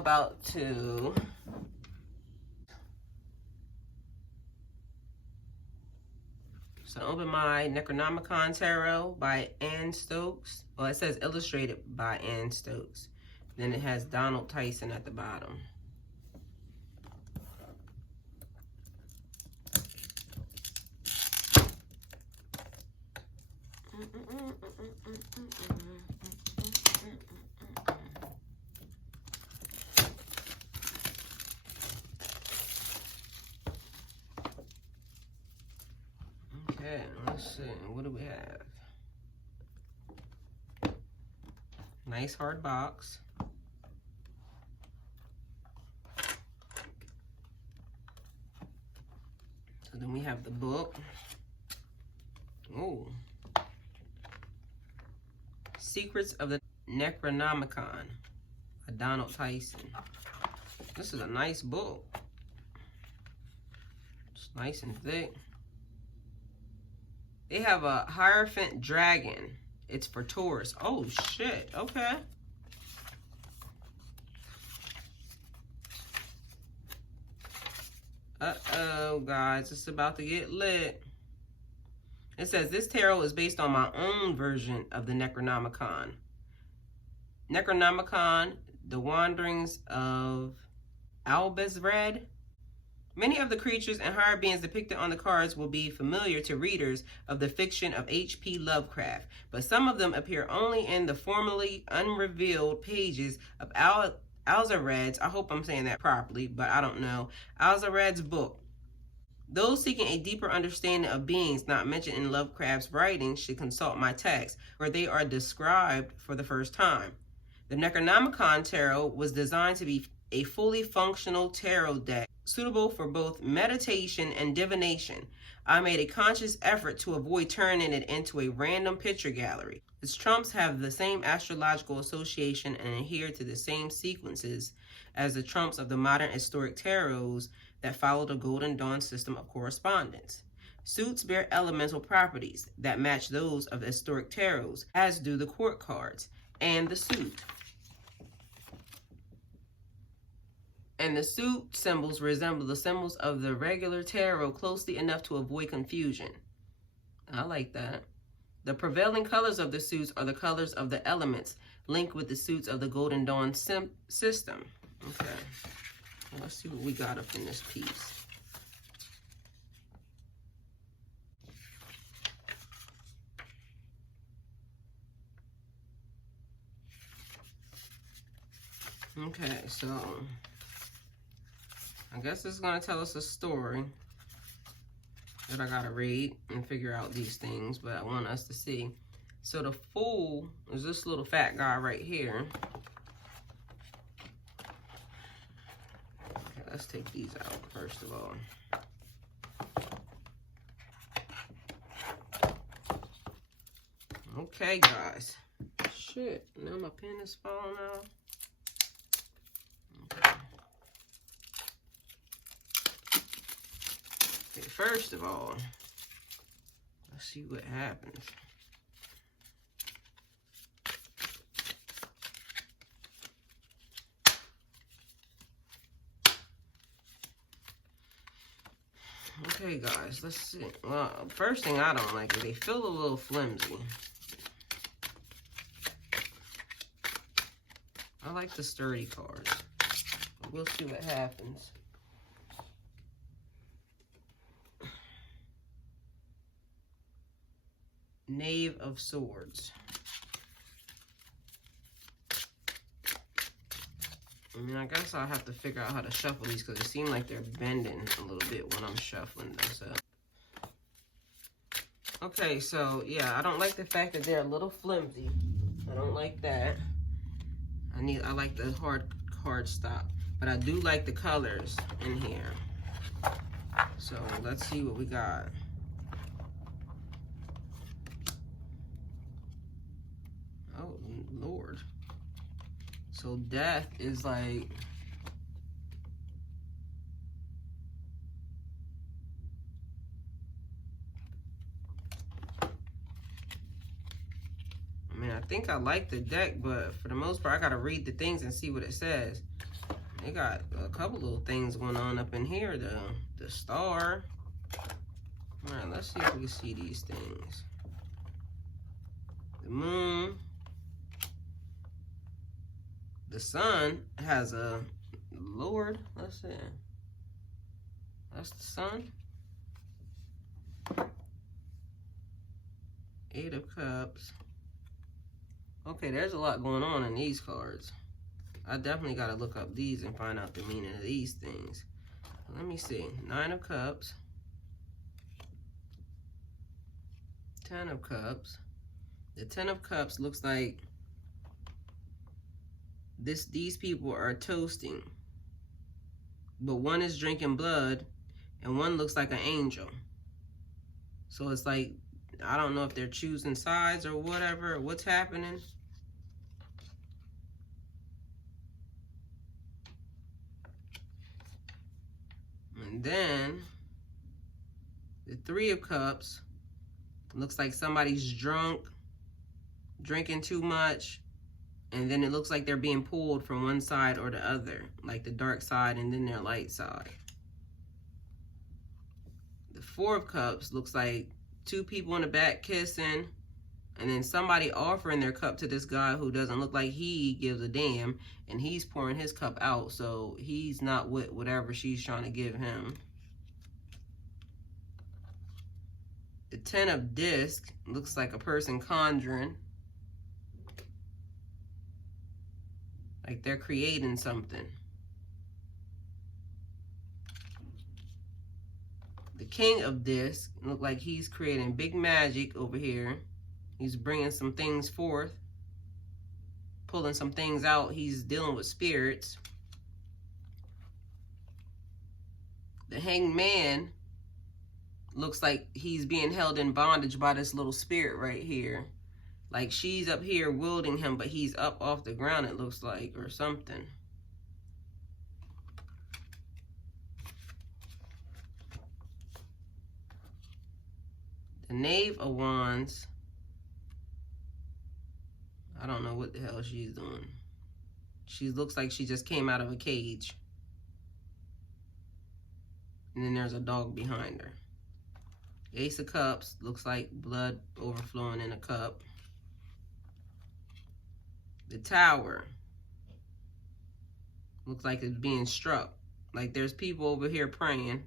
about to open my Necronomicon Tarot by Anne Stokes. Well, it says illustrated by Anne Stokes. Then it has Donald Tyson at the bottom. Okay, let's see. What do we have? Nice hard box. So then we have the book. Oh. Secrets of the Necronomicon by Donald Tyson. This is a nice book. It's nice and thick. They have a Hierophant Dragon. It's for Taurus. Oh, shit. Okay. Uh-oh, guys. It's about to get lit. It says, this tarot is based on my own version of the Necronomicon. Necronomicon, The Wanderings of Albezred. Many of the creatures and higher beings depicted on the cards will be familiar to readers of the fiction of H.P. Lovecraft, but some of them appear only in the formerly unrevealed pages of Alzared's, I hope I'm saying that properly, but I don't know, Alzared's book. Those seeking a deeper understanding of beings not mentioned in Lovecraft's writings should consult my text, where they are described for the first time. The Necronomicon Tarot was designed to be a fully functional tarot deck, suitable for both meditation and divination. I made a conscious effort to avoid turning it into a random picture gallery. Its trumps have the same astrological association and adhere to the same sequences as the trumps of the modern historic tarots that follow the Golden Dawn system of correspondence. Suits bear elemental properties that match those of the historic tarots, as do the court cards and the suit. And the suit symbols resemble the symbols of the regular tarot closely enough to avoid confusion. I like that. The prevailing colors of the suits are the colors of the elements, linked with the suits of the Golden Dawn system. Okay, let's see what we got up in this piece. Okay, so I guess it's going to tell us a story that I got to read and figure out these things, but I want us to see. So the Fool is this little fat guy right here. Okay, let's take these out first of all. Okay, guys. Shit, now my pen is falling out. Okay, first of all, let's see what happens. Okay, guys, let's see. Well, first thing I don't like is they feel a little flimsy. I like the sturdy cards. But we'll see what happens. Knave of Swords. I mean, I guess I'll have to figure out how to shuffle these because it seems like they're bending a little bit when I'm shuffling this up. Okay, so yeah, I don't like the fact that they're a little flimsy. I don't like that. I like the hard cardstock, but I do like the colors in here. So let's see what we got. Oh, Lord. So death is like... I mean, I think I like the deck, but for the most part, I gotta read the things and see what it says. They got a couple little things going on up in here, though. The star. All right, let's see if we can see these things. The moon. The sun has a Lord. Let's see. That's the sun. 8 of Cups. Okay, there's a lot going on in these cards. I definitely got to look up these and find out the meaning of these things. Let me see. 9 of Cups. 10 of Cups. The 10 of Cups looks like these people are toasting. But one is drinking blood and one looks like an angel. So it's like, I don't know if they're choosing sides or whatever, or what's happening. And then the 3 of Cups looks like somebody's drunk, drinking too much, and then it looks like they're being pulled from one side or the other, like the dark side and then their light side. The 4 of Cups looks like 2 people in the back kissing, and then somebody offering their cup to this guy who doesn't look like he gives a damn, and he's pouring his cup out, so he's not with whatever she's trying to give him. The 10 of Disc looks like a person conjuring, like they're creating something. The King of Disc look like he's creating big magic over here. He's bringing some things forth, pulling some things out. He's dealing with spirits. The Hanged Man looks like he's being held in bondage by this little spirit right here. Like she's up here wielding him, but he's up off the ground, it looks like, or something. The Knave of Wands. I don't know what the hell she's doing. She looks like she just came out of a cage. And then there's a dog behind her. Ace of Cups looks like blood overflowing in a cup. The Tower looks like it's being struck. Like there's people over here praying,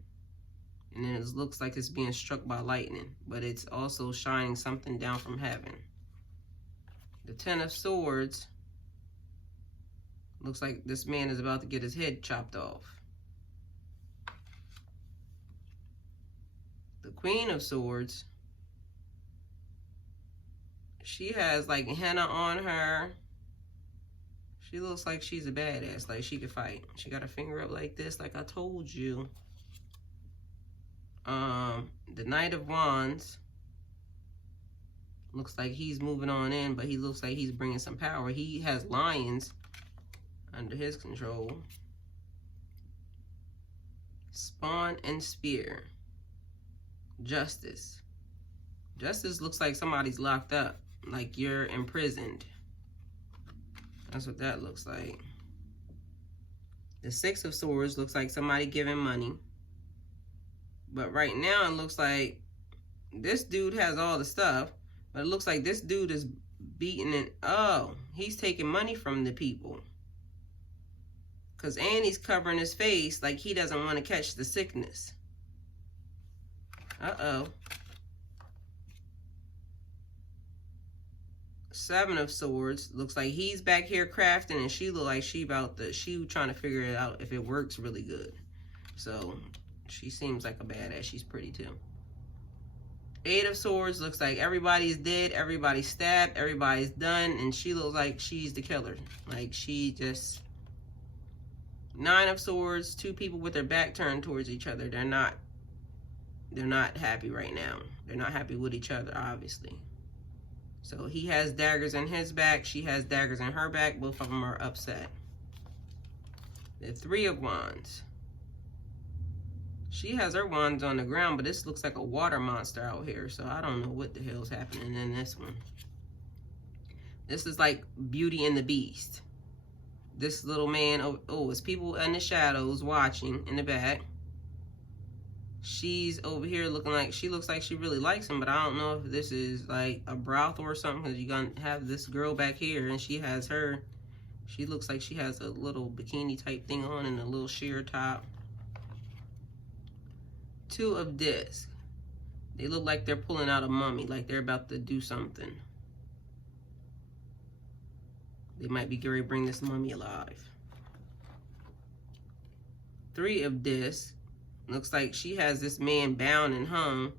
and then it looks like it's being struck by lightning, but it's also shining something down from heaven. The 10 of Swords looks like this man is about to get his head chopped off. The Queen of Swords, she has like henna on her. She looks like she's a badass, like she could fight. She got her finger up like this, like I told you. The Knight of Wands looks like he's moving on in, but he looks like he's bringing some power. He has lions under his control. Spawn and Spear. Justice. Justice looks like somebody's locked up, like you're imprisoned. That's what that looks like. The 6 of Swords looks like somebody giving money. But right now it looks like this dude has all the stuff, but it looks like this dude is beating it. Oh, he's taking money from the people. And he's covering his face like he doesn't want to catch the sickness. Uh-oh. 7 of Swords looks like he's back here crafting, and she look like she trying to figure it out if it works really good. So she seems like a badass. She's pretty too. 8 of Swords looks like everybody's dead, everybody's stabbed, everybody's done, and she looks like she's the killer. Like she just... 9 of Swords, 2 people with their back turned towards each other. They're not happy right now. They're not happy with each other, obviously. So he has daggers in his back. She has daggers in her back. Both of them are upset. The 3 of Wands. She has her wands on the ground, but this looks like a water monster out here. So I don't know what the hell's happening in this one. This is like Beauty and the Beast. This little man, oh, it's people in the shadows watching in the back. She's over here looking like, she looks like she really likes him, but I don't know if this is like a brothel or something, because you're gonna have this girl back here and she has her, she looks like she has a little bikini type thing on and a little sheer top. Two of discs. They look like they're pulling out a mummy, like they're about to do something. They might be going to bring this mummy alive. Three of discs. Looks like she has this man bound and hung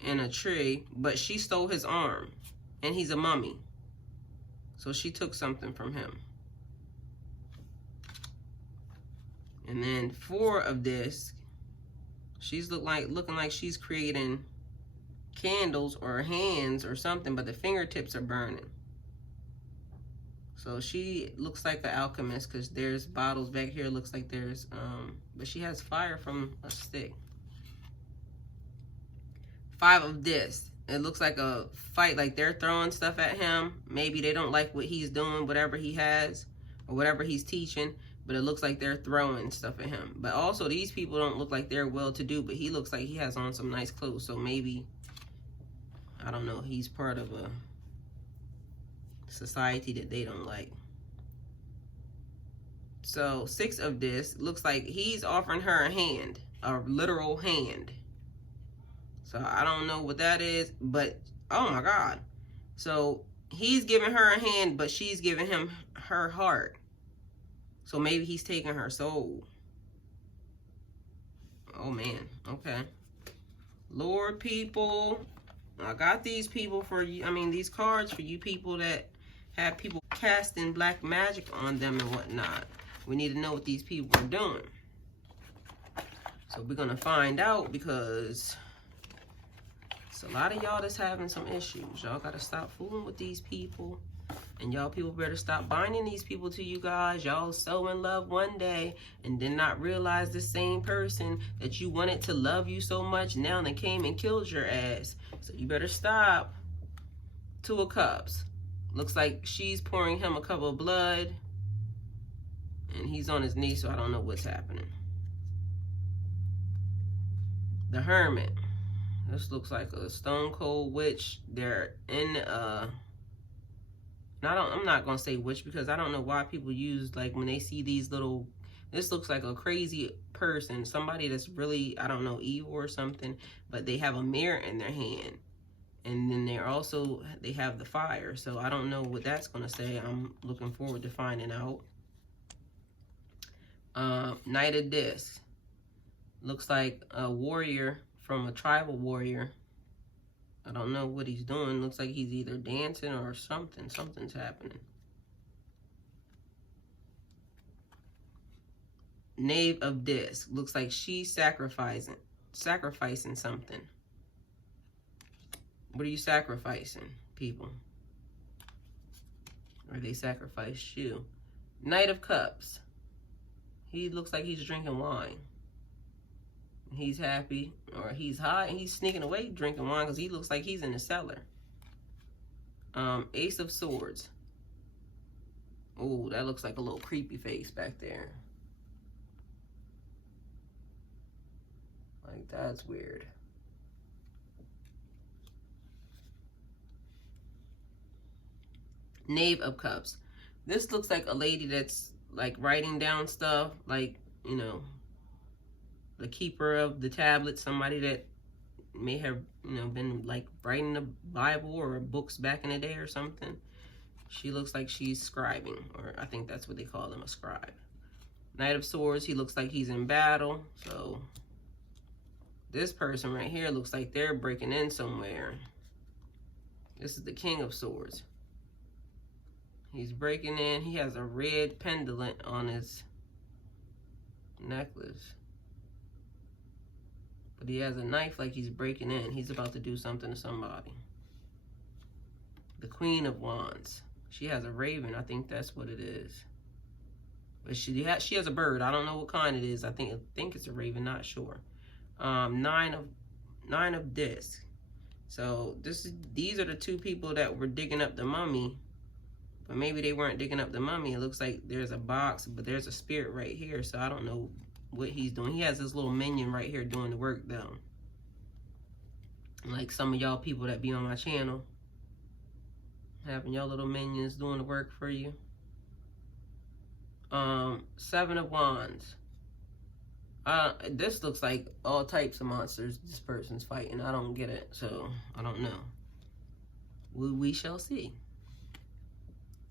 in a tree, but she stole his arm, and he's a mummy. So she took something from him. And then four of discs. She's looking like she's creating candles or hands or something, but the fingertips are burning. So she looks like the alchemist, because there's bottles back here. Looks like there's, but she has fire from a stick. Five of discs. It looks like a fight, like they're throwing stuff at him. Maybe they don't like what he's doing, whatever he has, or whatever he's teaching, but it looks like they're throwing stuff at him. But also, these people don't look like they're well-to-do, but he looks like he has on some nice clothes, so maybe, I don't know, he's part of a society that they don't like. So six of this looks like he's offering her a hand, a literal hand. So I don't know what that is, but oh my God. So he's giving her a hand, but she's giving him her heart. So maybe he's taking her soul. Oh man, okay. Lord, people, I got these people for you. I mean, these cards for you people that have people casting black magic on them and whatnot. We need to know what these people are doing. So we're gonna find out, because it's a lot of y'all that's having some issues. Y'all gotta stop fooling with these people. And y'all people better stop binding these people to you guys. Y'all so in love one day and did not realize the same person that you wanted to love you so much now they came and killed your ass. So you better stop. Two of Cups. Looks like she's pouring him a cup of blood. And he's on his knee, so I don't know what's happening. The Hermit. This looks like a stone cold witch. They're in I'm not gonna say witch, because I don't know why people use, like, when they see these little, this looks like a crazy person, somebody that's really, I don't know, evil or something, but they have a mirror in their hand. And then they have the fire. So I don't know what that's gonna say. I'm looking forward to finding out. Knight of Discs. Looks like a warrior from a tribal warrior. I don't know what he's doing. Looks like he's either dancing or something. Something's happening. Knave of Discs. Looks like she's sacrificing something. What are you sacrificing, people? Or they sacrifice you. Knight of Cups. He looks like he's drinking wine. He's happy, or he's high, and he's sneaking away drinking wine, because he looks like he's in the cellar. Ace of Swords. Oh, that looks like a little creepy face back there. Like, that's weird. Knave of Cups. This looks like a lady that's, like, writing down stuff, like, you know, the keeper of the tablet, somebody that may have, you know, been like writing the Bible or books back in the day or something. She looks like she's scribing, or I think that's what they call them, a scribe. Knight of Swords, he looks like he's in battle. So this person right here looks like they're breaking in somewhere. This is the King of Swords. He's breaking in. He has a red pendant on his necklace. But he has a knife like he's breaking in. He's about to do something to somebody. The Queen of Wands. She has a raven. I think that's what it is. But she has a bird. I don't know what kind it is. I think it's a raven. Not sure. Nine of Discs. So these are the two people that were digging up the mummy. But maybe they weren't digging up the mummy. It looks like there's a box, but there's a spirit right here. So I don't know what he's doing. He has this little minion right here doing the work, though. Like some of y'all people that be on my channel, having y'all little minions doing the work for you. 7 of Wands. This looks like all types of monsters this person's fighting. I don't get it, so I don't know. We shall see.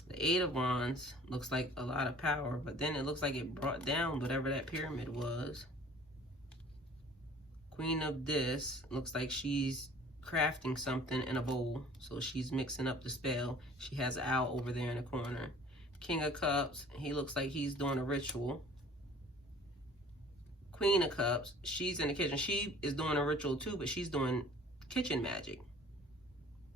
The 8 of Wands looks like a lot of power, but then it looks like it brought down whatever that pyramid was. Queen of this looks like she's crafting something in a bowl, so she's mixing up the spell. She has an owl over there in the corner. King of Cups, he looks like he's doing a ritual. Queen of Cups, she's in the kitchen. She is doing a ritual too, but she's doing kitchen magic.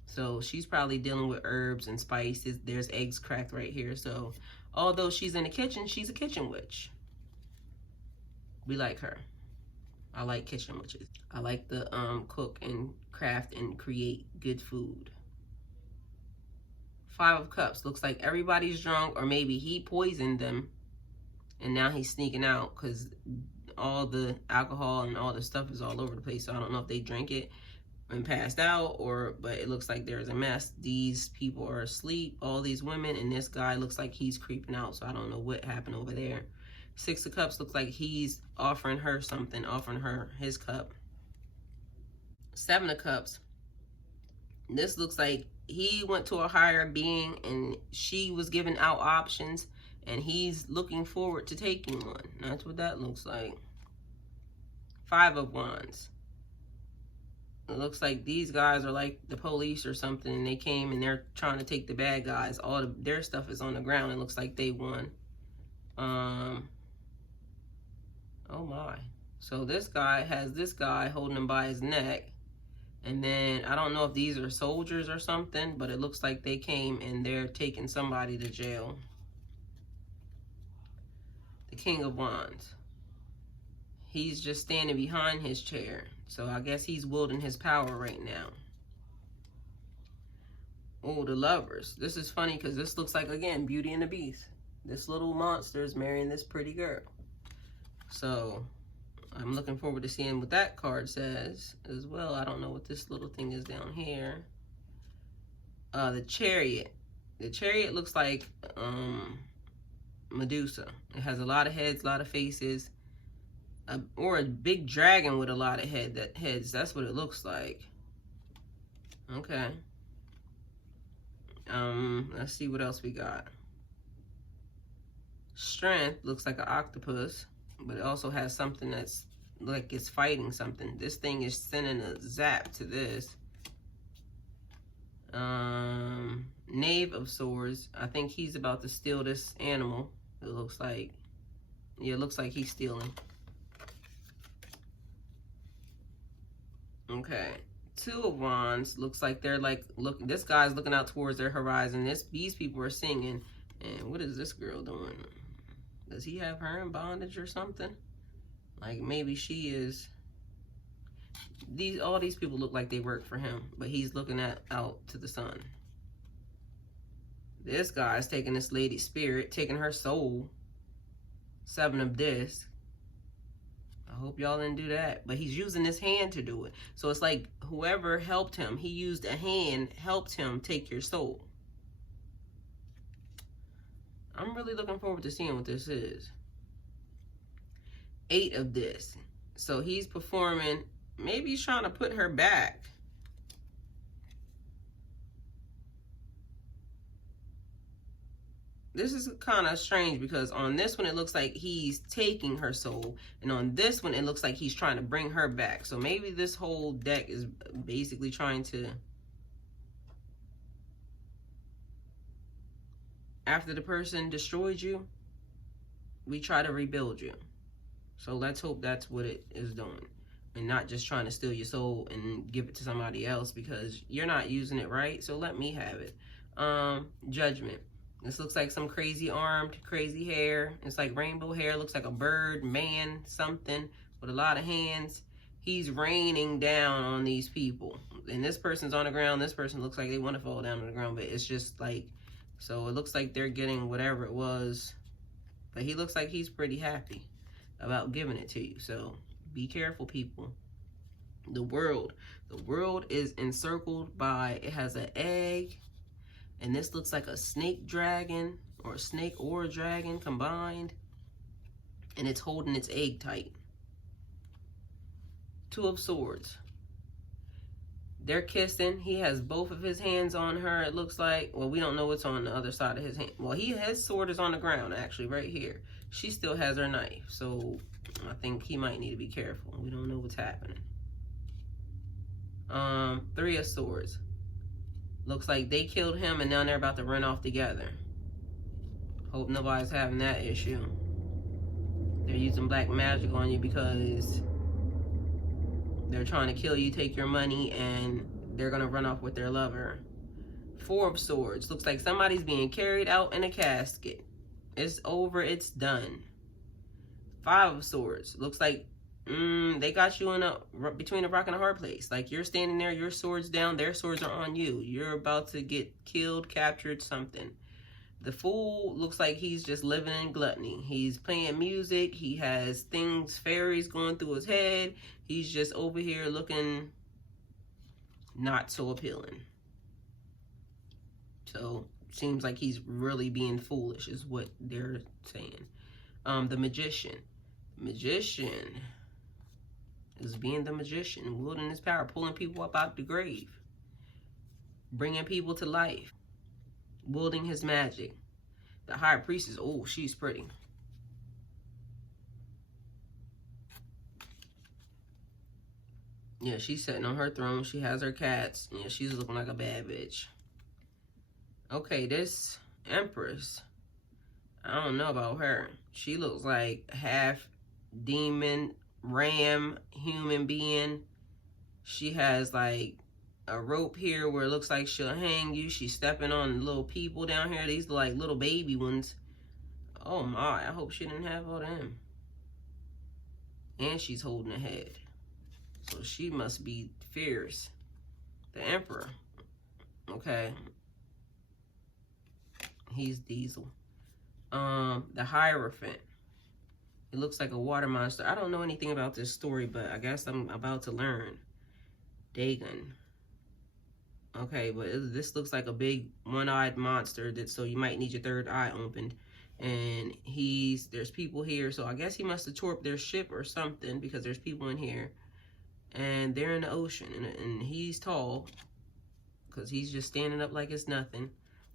So she's probably dealing with herbs and spices. There's eggs cracked right here. So although she's in the kitchen, she's a kitchen witch. We like her. I like kitchen witches. I like to cook and craft and create good food. 5 of Cups, looks like everybody's drunk, or maybe he poisoned them and now he's sneaking out because all the alcohol and all the stuff is all over the place. So I don't know if they drank it and passed out, but it looks like there's a mess. These people are asleep, all these women, and this guy looks like he's creeping out. So I don't know what happened over there. 6 of Cups looks like he's offering her something, offering her his cup. 7 of Cups, this looks like he went to a higher being and she was giving out options and he's looking forward to taking one. That's what that looks like. 5 of Wands. It looks like these guys are like the police or something, and they came and they're trying to take the bad guys. All their stuff is on the ground. It looks like they won. Oh my. So this guy has this guy holding him by his neck. And then I don't know if these are soldiers or something, but it looks like they came and they're taking somebody to jail. The King of Wands. He's just standing behind his chair. So I guess he's wielding his power right now. Oh, the Lovers. This is funny because this looks like, again, Beauty and the Beast. This little monster is marrying this pretty girl. So I'm looking forward to seeing what that card says as well. I don't know what this little thing is down here. The Chariot. The Chariot looks like Medusa. It has a lot of heads, a lot of faces. Or a big dragon with a lot of heads. That's what it looks like. Okay. Let's see what else we got. Strength looks like an octopus, but it also has something that's like it's fighting something. This thing is sending a zap to this. Knave of Swords. I think he's about to steal this animal. It looks like. Yeah, it looks like he's stealing. Okay, 2 of Wands looks like they're like this guy's looking out towards their horizon. These people are singing, and what is this girl doing? Does he have her in bondage or something? Like maybe she is. All these people look like they work for him, but he's looking out to the sun. This guy's taking this lady's spirit, taking her soul. 7 of Discs. I hope y'all didn't do that. But he's using his hand to do it. So it's like whoever helped him, he used a hand, helped him take your soul. I'm really looking forward to seeing what this is. 8 of Discs. So he's performing, maybe he's trying to put her back. This is kind of strange because on this one it looks like he's taking her soul, and on this one it looks like he's trying to bring her back. So maybe this whole deck is basically trying to, after the person destroyed you, we try to rebuild you. So let's hope that's what it is doing, and not just trying to steal your soul and give it to somebody else because you're not using it right. So let me have it. Judgment. This looks like some crazy armed, crazy hair. It's like rainbow hair. Looks like a bird, man, something with a lot of hands. He's raining down on these people. And this person's on the ground. This person looks like they want to fall down on the ground, but it's just like So it looks like they're getting whatever it was. But he looks like he's pretty happy about giving it to you. So be careful, people. The world. The world is encircled by, it has an egg. And this looks like a snake dragon, or a snake or a dragon combined. And it's holding its egg tight. Two of Swords. They're kissing. He has both of his hands on her, it looks like. Well, we don't know what's on the other side of his hand. Well, his sword is on the ground, actually, right here. She still has her knife. So I think he might need to be careful. We don't know what's happening. Three of Swords. Looks like they killed him and now they're about to run off together. Hope nobody's having that issue. They're using black magic on you because they're trying to kill you, take your money, and they're going to run off with their lover. Four of Swords. Looks like somebody's being carried out in a casket. It's over. It's done. Five of Swords. Looks like they got you in between a rock and a hard place. Like, you're standing there, your sword's down, their swords are on you. You're about to get killed, captured, something. The Fool looks like he's just living in gluttony. He's playing music. He has things, fairies going through his head. He's just over here looking not so appealing. So, seems like he's really being foolish is what they're saying. The Magician. Magician is being the magician, wielding his power, pulling people up out the grave, bringing people to life, wielding his magic. The High Priestess, oh, she's pretty. Yeah, she's sitting on her throne. She has her cats. Yeah, she's looking like a bad bitch. Okay, this Empress, I don't know about her. She looks like half demon, ram, human being. She has like a rope here where it looks like she'll hang you. She's stepping on little people down here. These are like little baby ones. Oh my, I hope she didn't have all them. And she's holding a head. So she must be fierce. The Emperor. Okay. He's Diesel. The Hierophant. It looks like a water monster. I don't know anything about this story, but I guess I'm about to learn. Dagon. Okay, but this looks like a big one-eyed monster, so you might need your third eye opened. And there's people here, so I guess he must have tore up their ship or something, because there's people in here. And they're in the ocean, and he's tall, because he's just standing up like it's nothing.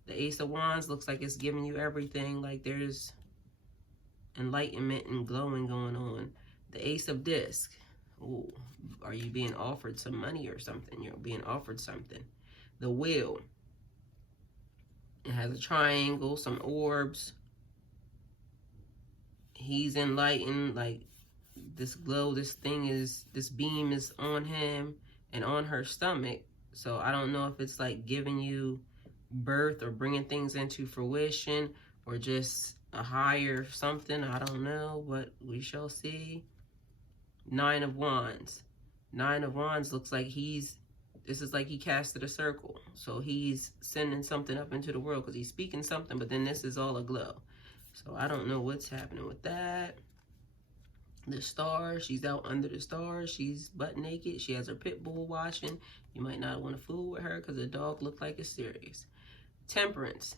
The Ace of Wands looks like it's giving you everything, like there's enlightenment and glowing going on. The Ace of Disc. Ooh, are you being offered some money or something? You're being offered something. The Wheel. It has a triangle, some orbs. He's enlightened, like this glow, this beam is on him and on her stomach. So I don't know if it's like giving you birth or bringing things into fruition or just a higher something. I don't know, but we shall see. Nine of Wands. Nine of Wands looks like this is like he casted a circle. So he's sending something up into the world because he's speaking something, but then this is all a glow. So I don't know what's happening with that. The Star, she's out under the stars. She's butt naked. She has her pit bull watching. You might not want to fool with her because the dog looked like it's serious. Temperance.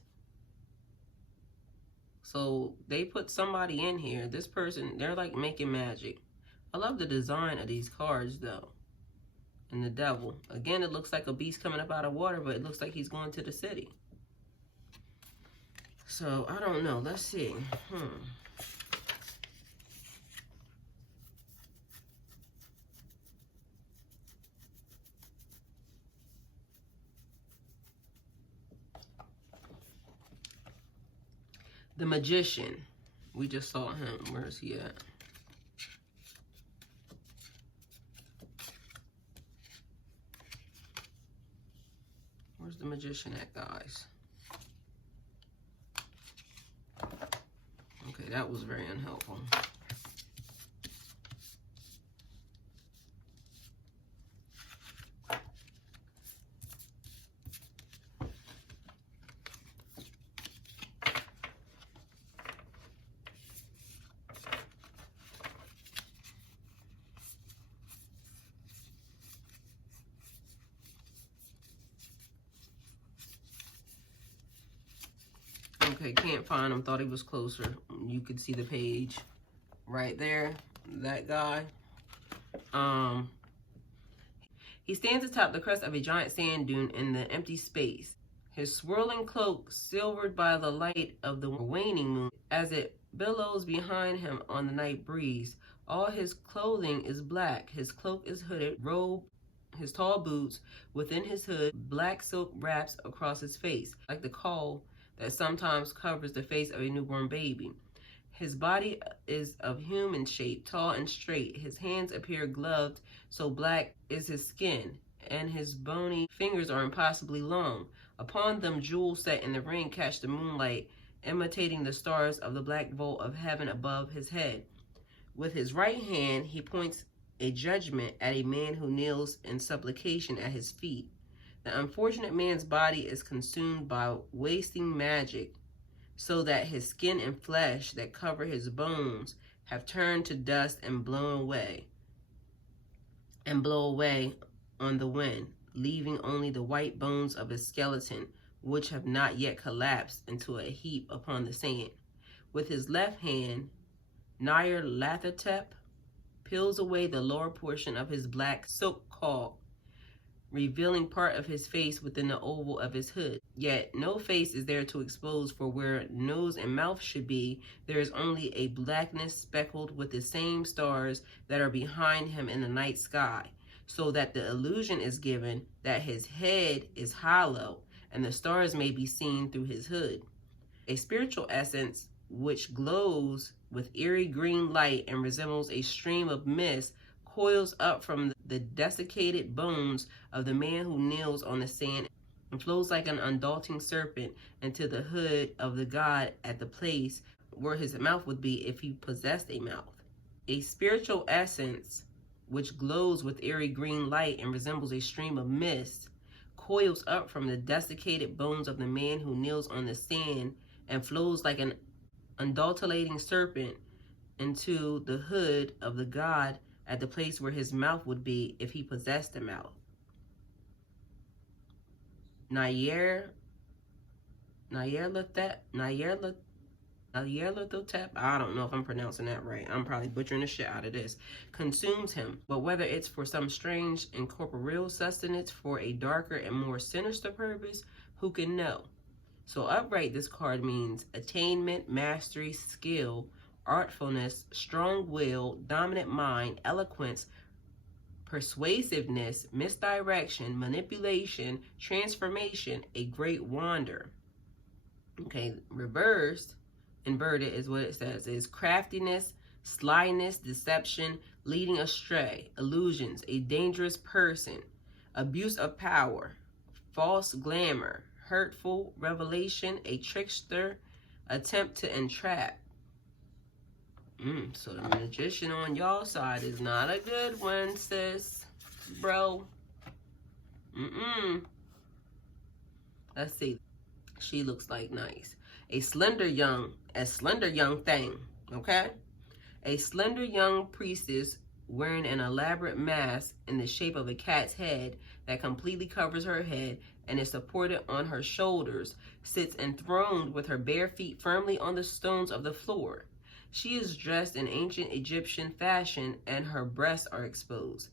So they put somebody in here. This person, they're like making magic. I love the design of these cards though. And the Devil. Again, it looks like a beast coming up out of water, but it looks like he's going to the city. So I don't know. Let's see. The Magician. We just saw him. Where is he at? Where's the Magician at, guys? Okay, that was very unhelpful. Okay, can't find him. Thought he was closer. You could see the page right there. That guy. He stands atop the crest of a giant sand dune in the empty space. His swirling cloak silvered by the light of the waning moon as it billows behind him on the night breeze. All his clothing is black. His cloak is hooded, robe, his tall boots. Within his hood, black silk wraps across his face, like the caul that sometimes covers the face of a newborn baby. His body is of human shape, tall and straight. His hands appear gloved, so black is his skin, and his bony fingers are impossibly long. Upon them, jewels set in the ring catch the moonlight, imitating the stars of the black vault of heaven above his head. With his right hand, he points a judgment at a man who kneels in supplication at his feet. The unfortunate man's body is consumed by wasting magic, so that his skin and flesh that cover his bones have turned to dust and blow away on the wind, leaving only the white bones of his skeleton, which have not yet collapsed into a heap upon the sand. With his left hand, Nyarlathotep peels away the lower portion of his black silk caul, revealing part of his face within the oval of his hood. Yet no face is there to expose, for where nose and mouth should be, there is only a blackness speckled with the same stars that are behind him in the night sky, so that the illusion is given that his head is hollow and the stars may be seen through his hood. A spiritual essence which glows with eerie green light and resembles a stream of mist coils up from the desiccated bones of the man who kneels on the sand and flows like an undulating serpent into the hood of the god at the place where his mouth would be if he possessed a mouth. A spiritual essence which glows with eerie green light and resembles a stream of mist coils up from the desiccated bones of the man who kneels on the sand and flows like an undulating serpent into the hood of the god at the place where his mouth would be if he possessed a mouth. Nyarlathotep, I don't know if I'm pronouncing that right. I'm probably butchering the shit out of this. Consumes him, but whether it's for some strange incorporeal sustenance, for a darker and more sinister purpose, who can know? So upright, this card means attainment, mastery, skill, artfulness, strong will, dominant mind, eloquence, persuasiveness, misdirection, manipulation, transformation, a great wander. Okay, reversed, inverted is what it says, is craftiness, slyness, deception, leading astray, illusions, a dangerous person, abuse of power, false glamour, hurtful revelation, a trickster, attempt to entrap. So the magician on y'all side is not a good one, sis, bro. Let's see. She looks like nice. A slender young thing, okay? A slender young priestess wearing an elaborate mask in the shape of a cat's head that completely covers her head and is supported on her shoulders, sits enthroned with her bare feet firmly on the stones of the floor. She is dressed in ancient Egyptian fashion and her breasts are exposed.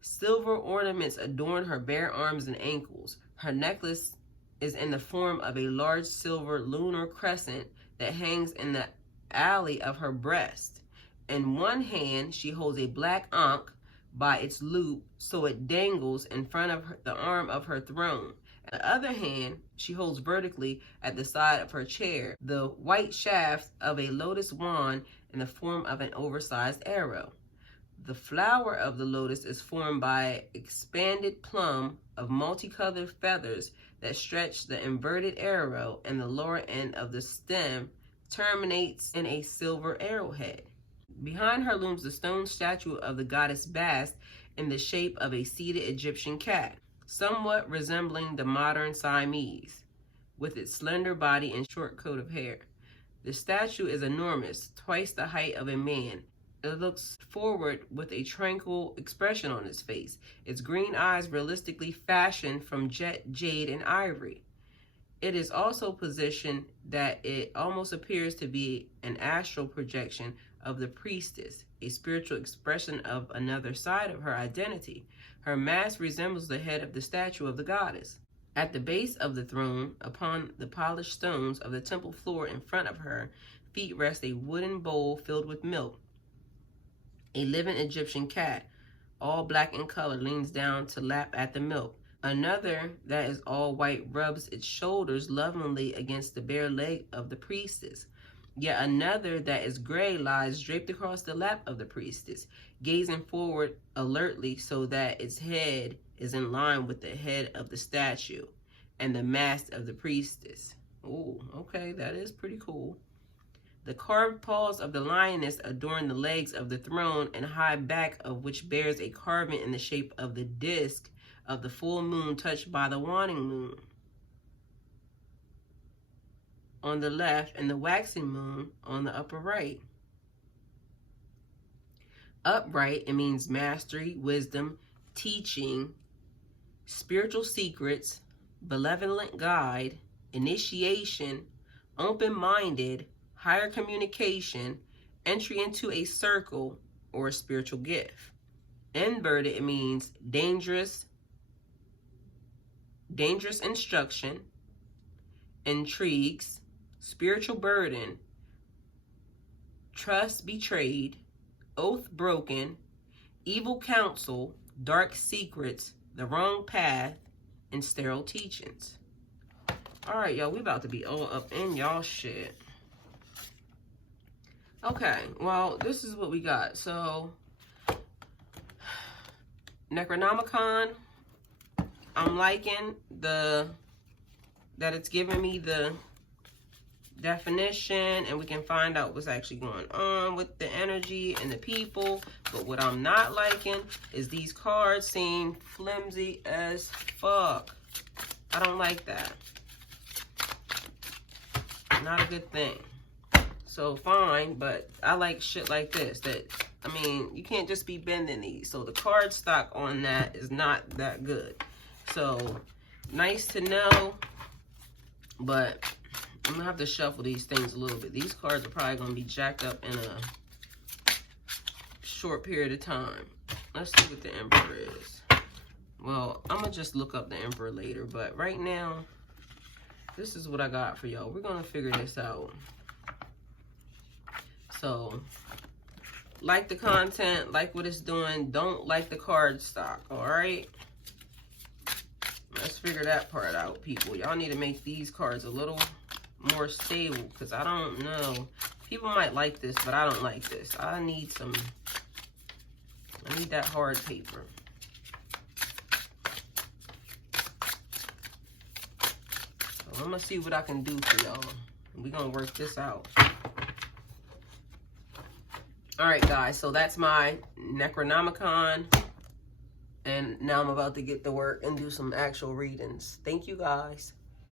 Silver ornaments adorn her bare arms and ankles. Her necklace is in the form of a large silver lunar crescent that hangs in the alley of her breast. In one hand, she holds a black ankh by its loop, so it dangles in front of the arm of her throne. On the other hand, she holds vertically at the side of her chair the white shaft of a lotus wand in the form of an oversized arrow. The flower of the lotus is formed by an expanded plum of multicolored feathers that stretch the inverted arrow, and the lower end of the stem terminates in a silver arrowhead. Behind her looms the stone statue of the goddess Bast in the shape of a seated Egyptian cat, somewhat resembling the modern Siamese, with its slender body and short coat of hair. The statue is enormous, twice the height of a man. It looks forward with a tranquil expression on its face, its green eyes realistically fashioned from jet, jade, and ivory. It is also positioned that it almost appears to be an astral projection of the priestess, a spiritual expression of another side of her identity. Her mask resembles the head of the statue of the goddess. At the base of the throne, upon the polished stones of the temple floor in front of her feet, rests a wooden bowl filled with milk. A living Egyptian cat, all black in color, leans down to lap at the milk. Another that is all white rubs its shoulders lovingly against the bare leg of the priestess. Yet another that is gray lies draped across the lap of the priestess, gazing forward alertly so that its head is in line with the head of the statue and the mask of the priestess. Oh, okay, that is pretty cool. The carved paws of the lioness adorn the legs of the throne, and high back of which bears a carving in the shape of the disc of the full moon touched by the waning moon on the left and the waxing moon on the upper right. Upright, it means mastery, wisdom, teaching, spiritual secrets, benevolent guide, initiation, open-minded, higher communication, entry into a circle or a spiritual gift. Inverted, it means dangerous instruction, intrigues, spiritual burden, trust betrayed, oath broken, evil counsel, dark secrets, the wrong path, and sterile teachings. All right, y'all, we about to be all up in y'all shit. Okay, well, this is what we got. So, Necronomicon, I'm liking that it's giving me the definition, and we can find out what's actually going on with the energy and the people. But what I'm not liking is these cards seem flimsy as fuck. I don't like that. Not a good thing. So fine, but I like shit like this. I mean, you can't just be bending these. So the card stock on that is not that good. So nice to know, but I'm gonna have to shuffle these things a little bit. These cards are probably gonna be jacked up in a short period of time. Let's see what the Emperor is. Well, I'm gonna just look up the Emperor later, but right now, this is what I got for y'all. We're gonna figure this out. So, like the content, like what it's doing, don't like the card stock, all right? Let's figure that part out, people. Y'all need to make these cards a little more stable, because I don't know. People might like this, but I don't like this. I need that hard paper. So I'm going to see what I can do for y'all. We're going to work this out. All right, guys, so that's my Necronomicon. And now I'm about to get to work and do some actual readings. Thank you, guys.